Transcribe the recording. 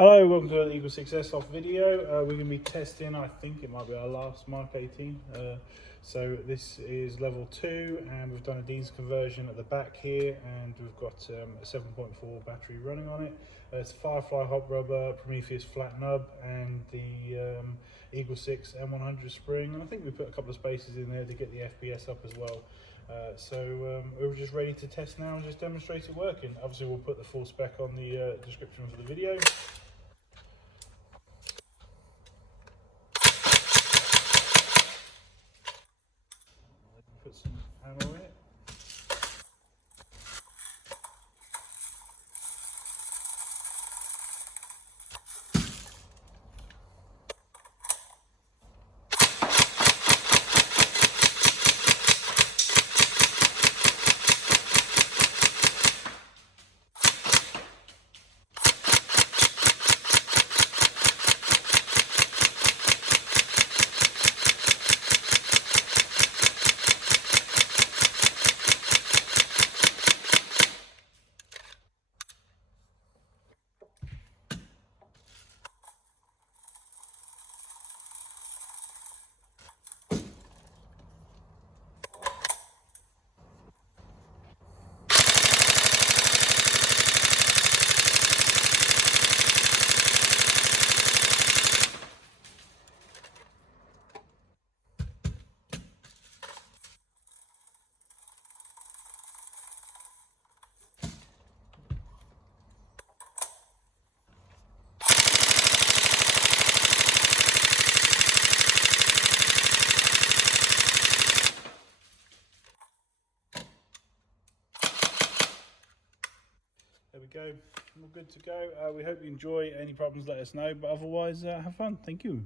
Hello, welcome to the EagleSix Airsoft video. We're going to be testing, I think it might be our last Mark 18. So this is level 2 and we've done a Dean's conversion at the back here, and we've got a 7.4 battery running on it. It's Firefly Hop Rubber, Prometheus Flat Nub and the EagleSix M100 spring, and I think we put a couple of spaces in there to get the FPS up as well. We're just ready to test now and just demonstrate it working. Obviously we'll put the full spec on the description for the video. Put some ammo in it. There we go, we're good to go. We hope you enjoy. Any problems, let us know, but otherwise have fun. Thank you.